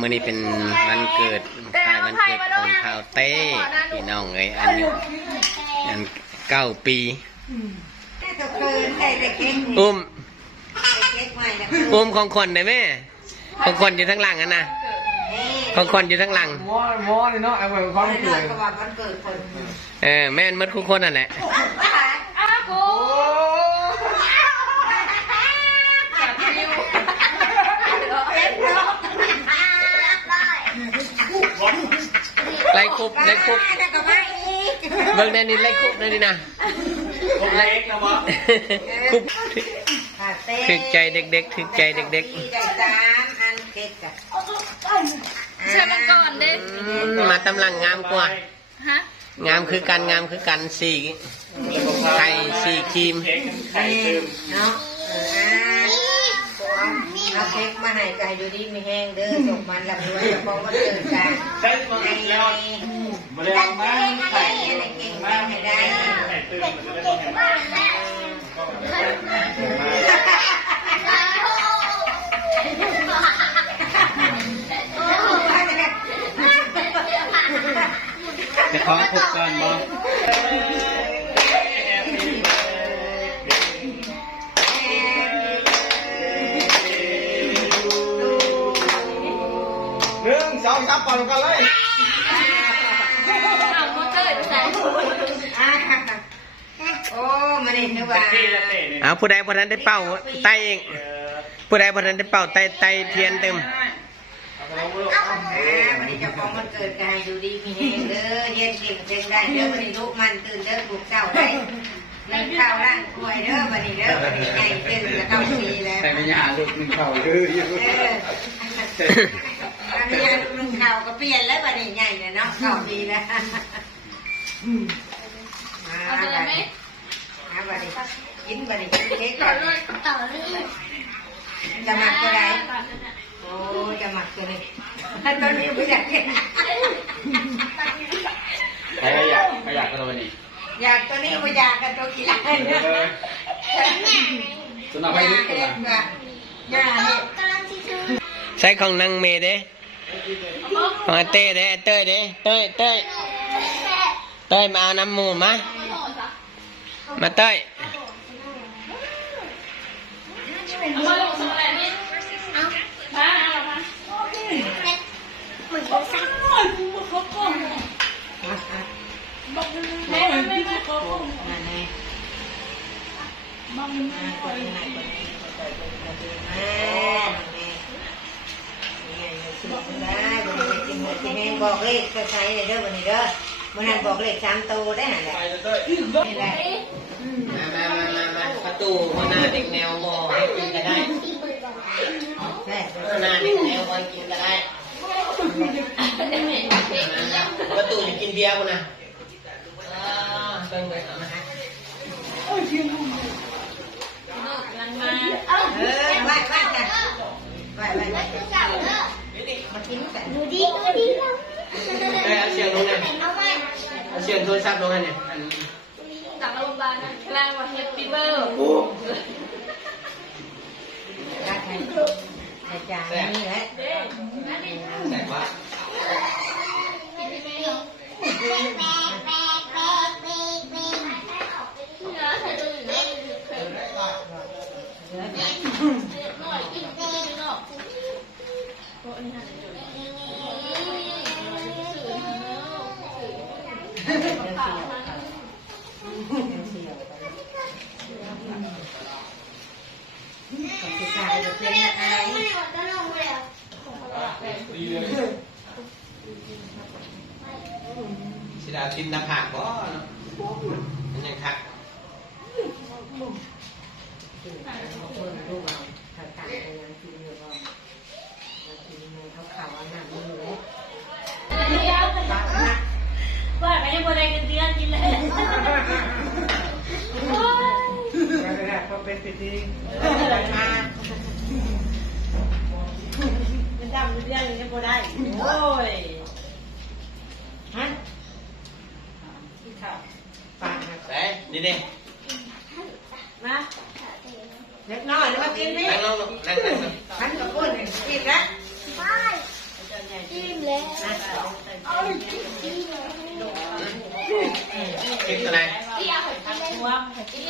มื่อนี้เป็นวันเกิดคล้ายวันเกิดของเท้าเต้พี่น้องเอ้ยอัน9 ปีอุ้มของคนได้ไหมของคนอยู่ทั้งหลังอันน่ะของคนอยู่ทั้งหลังมอเลยเนาะไอ้วันความเกิดแม่นมัดทุกคนนั่นแหละไล่คุบเบิ่งในนี้ไล่คุบในนี้นะไล่คุบถึกใจเด็กๆถึกใจเด็กๆเชิญมันก่อนเด็กมาตำลังงามกว่างามคือกันสี่ไข่4 ครีมเนาะเอาเค้กมาให้ไก่ดูดีไม่แห้งเด้อส่งมันหลับด้วยจะมองว่าเกิดการใช่ไหมแล้วมาเลยมาไข่อะไรเก่งมาให้ได้จะขอพบกันบ่จับปอนกันเลยเอาโมเตอร์ใส่โอ้มาดินึกว่าเอาผู้ใดผู้นั้นได้เป่าไตเองผู้ใดผู้นั้นได้เป่าไตเทียนเต็มวันนี้จะของมันเกิดกันดูดีมีแห้งเด้อเย็นเก่งเก่งได้เด้อวันนี้ลูกมันตื่นเด้อปลุกเจ้าได้เล่นข้าวร่างกล้วยเด้อวันนี้เด้อวันนี้ไงตื่นจะเข้าปีแล้วแต่ไม่ยากลูกมึงเข่าดื้ออันนี้ลุงข่าวก็เปลี่ยนแล้วบัดนี้ใหญ่เลยเนาะข่าวดีแล้วเอาเลยไหมบัดนี้กินบัดนี้เค้กก่อนต่อเลยจะหมักตัวไหนโอ้จะหมักตัวนี้ตอนนี้ไม่อยากกินใครอยากกันตัวนี้อยากตัวนี้ไม่อยากกันตัวกี่ล้านสนับให้ลึกกว่าใช้ของนางเมย์เด้ของเต้เด้เต้เด้เต้มาเอาน้ำมูมาเต้บอกเลขก็ใช้เลยเด้อวันนี้เด้อวันนั้นบอกเลข3 ตัวได้หันแหละนี่แหละมาประตูหัวหน้าเด็กแนวบ่ให้กินก็ได้หัวหน้าเด็กแนวบ่ให้กินก็ได้ประตูจะกินเบียร์กูนะเบิ่งไปเอามาให้ไว้กันไว้มากินกันดูดีแล้วเอาเสียงลงเนี่ยเอาเสียงโทรศัพท์ลงเนี่ยจากโรงพยาบาลนะแรงว่าเฮปปี้เบอร์รักให้จ่านี่แหละแสบว่าสิดาทินน้ำผักบ่มันยังคักว่าไม่ได้บริการเดือนกินเลยเขาเป็นจริงมันจำเรื่องนี้ก็ได้โอ้ยฮะที่ข่าวปากนี่ดินะเล็กน้อยแล้วมากินนี่นั่งลงนั่งมันกับปุ้นกินนะ คลิปอะไร ที่เอาไปทำรวม คลิป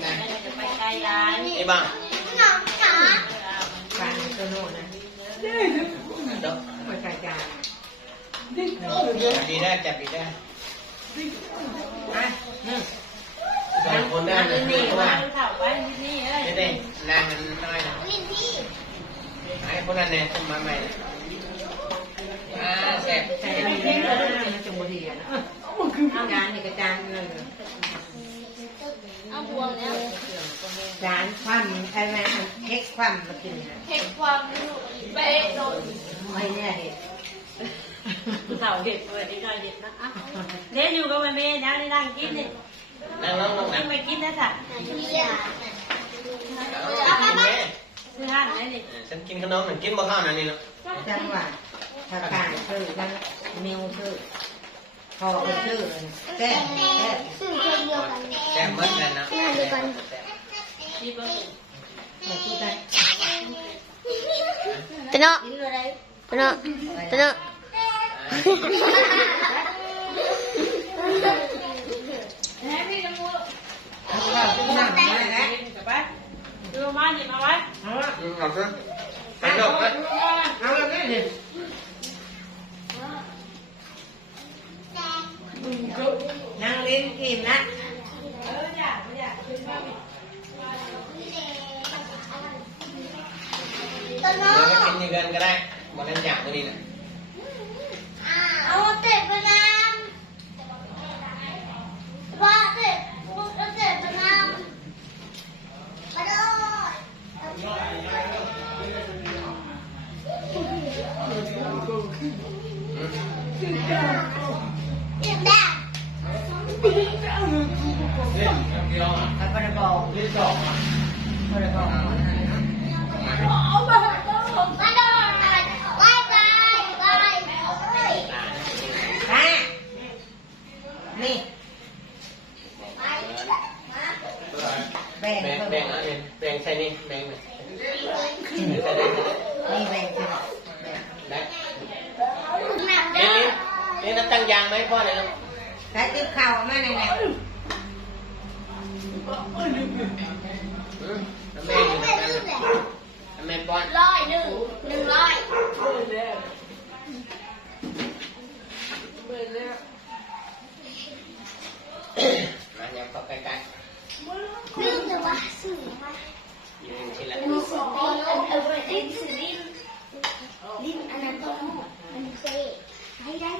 ไหน จะไปไกลร้าน นี่บ้าง ฟังตัวโน่นนะ เดี๋ยว หัวใจจาน จับดีได้จับดีได้ อ่ะ สองคนได้เลย นี่ ว่า ว่าเข่าไปนี่เอ้ย ไม่ได้แรงมันน้อยนะไอ้คนนั้นเนี่ยขึ้นมาใหม่แซ่บ ใส่ดีนะมันจะโมดีอ่ะเอาจานนี่กระจานเงิน เอาบวงเนี่ย จานคว่ำใช่ไหมเค้กคว่ำมากินนะ เห็ดความเป๊ะโดน ไม่แน่เด็ด เข่าเห็ดเปิดอีกหน่อยเห็ดนะเดี๋ยวอยู่กับมันเมย์นะนี่นั่งกินนี่ นั่งลงลง กิ นะ นไปกินนะจ๊ะ กินแม่ ซื้อห้างไหนนี่ ฉันกินขนมเหมือนกินบ่ข้าวนั่นนี่เนาะ จังหวะถ้าการชื่อมันเมลชื่อพอชื่อแก้แก้ แซ่บเหมือนกันนะ ที่เบิ้ง มาพูดได้ ตะเนาะ กินอะไร ตะเนาะตะเนาะ แล้วพี่น้ำมูก เอาข้าวต้มน้ำมาแล้ว กับไปดูมาหยิบมาไว้ เอาละ เอาซะไปดอกเลย เอาละแม่เนี่ยนั่งเล่นกินนะ ตะ เดี๋ เนาะ ยวไปกินอย่างกันก็ได้บ่นั้นอยากตัวนี้นะ เอาเต็ดไปน้ำว่าเต็ดเอาเต็ดไปน้ำมาด้วยเจ็บแดง เอาไปบอก นี่ดอก ไปบอก เอามามาด้วยบายบายบาย ฮะนี่แบ่ง แบ่ง เพิ่ม แบ่งเอาเนี่ยแบ่งใส่นี่แบ่งเลยใส่ได้ นี่แบ่งเพิ่ม ได้นี่น้ำตั้งยางไหมพ่อเนี่ยลูก ใส่ติ๊บข้าวมาในไหน น้ำแม่อยู่ตรงนั้นน้ำแม่ป้อน 100มาอย่าเข้าใกล้ นี่จะว่าสื่อมา ๆยืนทีละ มีสื่อลิ้นอันนั้นต้องอันนี้เซ่ให้ได้